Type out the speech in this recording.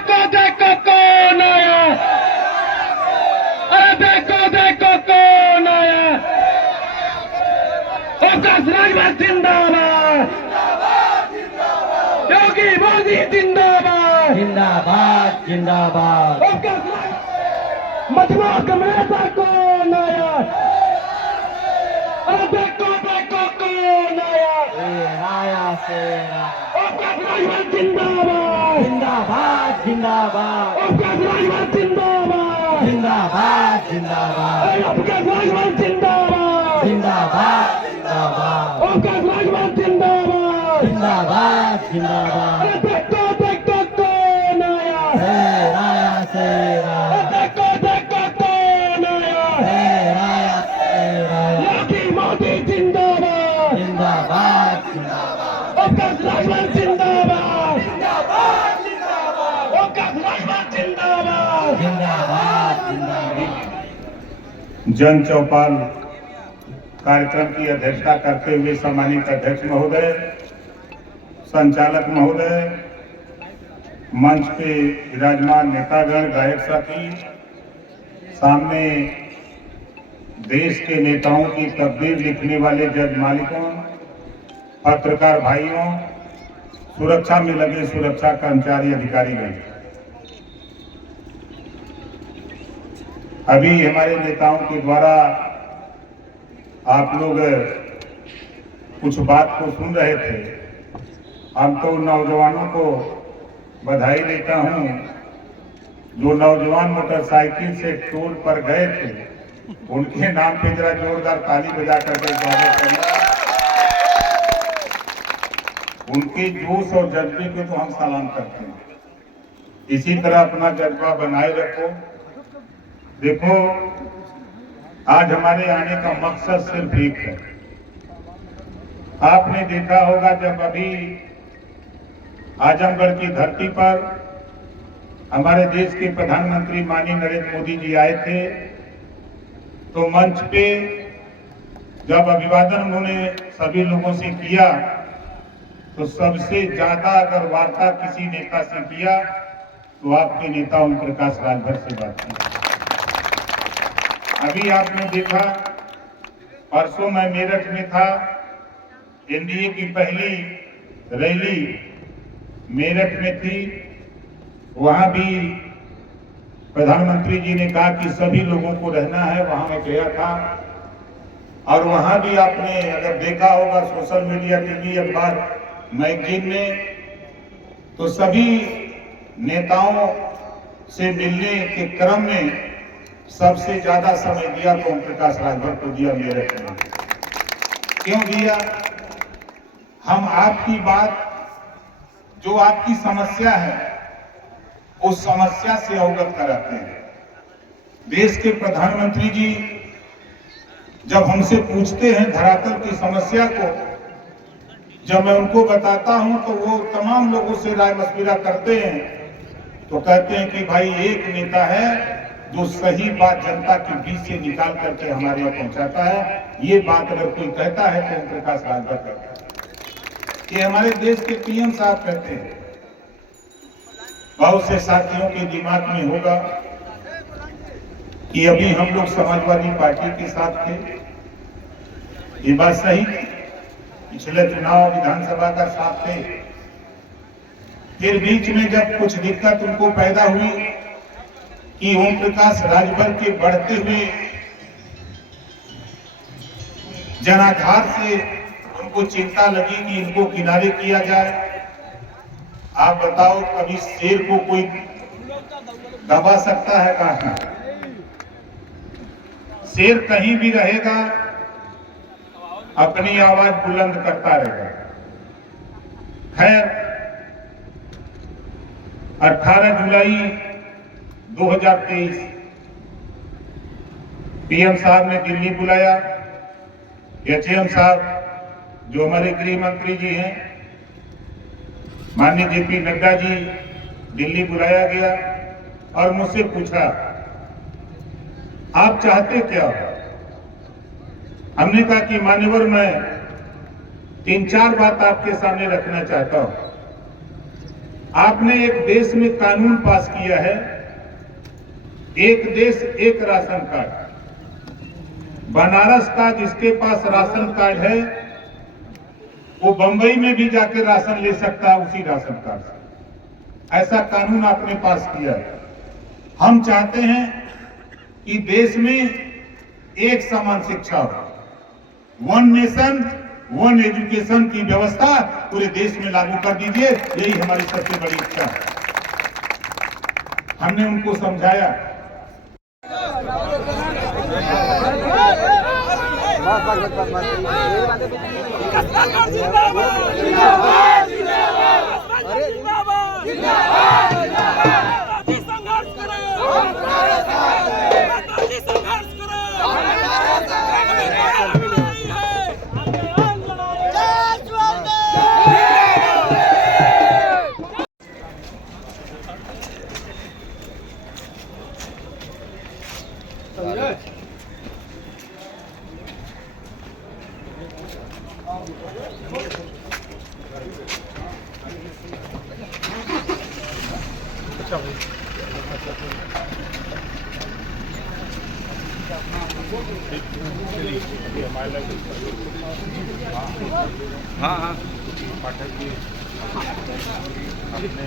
देखो देखो कौन आया, अरे देखो देखो कौन आया। अवकाश राजभर जिंदाबाद, योगी मोदी जिंदाबाद, जिंदाबाद जिंदाबाद। मजमा कमरेता कौन आया, अरे देखो देखो कौन आया। शेरा अवकाश राजभर जिंदाबाद, जिंदाबाद जिंदाबाद। अवकाश राजभर जिंदाबाद, जिंदाबाद जिंदाबाद। अवकाश राजभर जिंदाबाद, जिंदाबाद जिंदाबाद। अवकाश राजभर जिंदाबाद, जिंदाबाद जिंदाबाद। अरे देखो देखो कौन आया, शेरा देखो देखो कौन आया। शेरा योगी मोदी जिंदाबाद, जिंदाबाद जिंदाबाद। अवकाश राजभर जिंदाबाद, अवकाश राजभर जिंदाबाद। जिंदाबाद जिंदाबाद। जन चौपाल कार्यक्रम की अध्यक्षता करते हुए सम्मानित अध्यक्ष महोदय, संचालक महोदय, मंच पे विराजमान नेतागण, गायक साथी, सामने देश के नेताओं की तकदीर लिखने वाले जज मालिकों, पत्रकार भाइयों, सुरक्षा में लगे सुरक्षा कर्मचारी अधिकारीगण, अभी हमारे नेताओं के द्वारा आप लोग कुछ बात को सुन रहे थे। हम तो नौजवानों को बधाई देता हूं जो नौजवान मोटरसाइकिल से टोल पर गए थे, उनके नाम पे जरा जोरदार ताली बजा करके स्वागत करना। उनके जोश और जज्बे को तो हम सलाम करते हैं। इसी तरह अपना जज्बा बनाए रखो। देखो, आज हमारे आने का मकसद सिर्फ एक है। आपने देखा होगा जब अभी आजमगढ़ की धरती पर हमारे देश के प्रधानमंत्री माननीय नरेंद्र मोदी जी आए थे, तो मंच पे जब अभिवादन उन्होंने सभी लोगों से किया, तो सबसे ज्यादा अगर वार्ता किसी नेता से किया तो आपके नेता ओम प्रकाश राजभर से बात की। अभी आपने देखा, परसों मैं मेरठ में था, एनडीए की पहली रैली मेरठ में थी। वहां भी प्रधानमंत्री जी ने कहा कि सभी लोगों को रहना है, वहां मैं गया था। और वहां भी आपने अगर देखा होगा सोशल मीडिया, टीवी, अखबार, मैगजीन में, तो सभी नेताओं से मिलने के क्रम में सबसे ज्यादा समय दिया तो ओम प्रकाश राजभर को दिया मेरठ में। क्यों दिया? हम आपकी बात, जो आपकी समस्या है, उस समस्या से अवगत कराते हैं। देश के प्रधानमंत्री जी जब हमसे पूछते हैं धरातल की समस्या को, जब मैं उनको बताता हूं तो वो तमाम लोगों से राय मशविरा करते हैं, तो कहते हैं कि भाई एक नेता है जो सही बात जनता के बीच से निकाल करके हमारे यहाँ पहुंचाता है। ये बात अगर कोई कहता है तो ओम प्रकाश राजभर कहता है। ये हमारे देश के पीएम साहब कहते हैं। बहुत से साथियों के दिमाग में होगा कि अभी हम लोग समाजवादी पार्टी के साथ थे, ये बात सही थी, पिछले चुनाव विधानसभा का साथ थे। फिर बीच में जब कुछ दिक्कत उनको पैदा हुई कि ओम प्रकाश राजभर के बढ़ते हुए जनाधार से उनको चिंता लगी कि इनको किनारे किया जाए। आप बताओ, कभी शेर को कोई दबा सकता है? कहां? शेर कहीं भी रहेगा, अपनी आवाज बुलंद करता रहेगा। खैर, 18 जुलाई 2023 पीएम साहब ने दिल्ली बुलाया। एचएम साहब जो हमारे गृह मंत्री जी हैं, माननीय जेपी नड्डा जी, दिल्ली बुलाया गया और मुझसे पूछा आप चाहते क्या हो? हमने कहा कि मान्यवर, मैं 3-4 बात आपके सामने रखना चाहता हूं। आपने एक देश में कानून पास किया है, एक देश एक राशन कार्ड। बनारस का जिसके पास राशन कार्ड है वो बंबई में भी जाकर राशन ले सकता है उसी राशन कार्ड से। ऐसा कानून आपने पास किया है। हम चाहते हैं कि देश में एक समान शिक्षा हो, वन नेशन वन एजुकेशन की व्यवस्था पूरे देश में लागू कर दीजिए, यही हमारी सबसे बड़ी इच्छा है। हमने उनको समझाया। हाँ हाँ पाठक जी अपने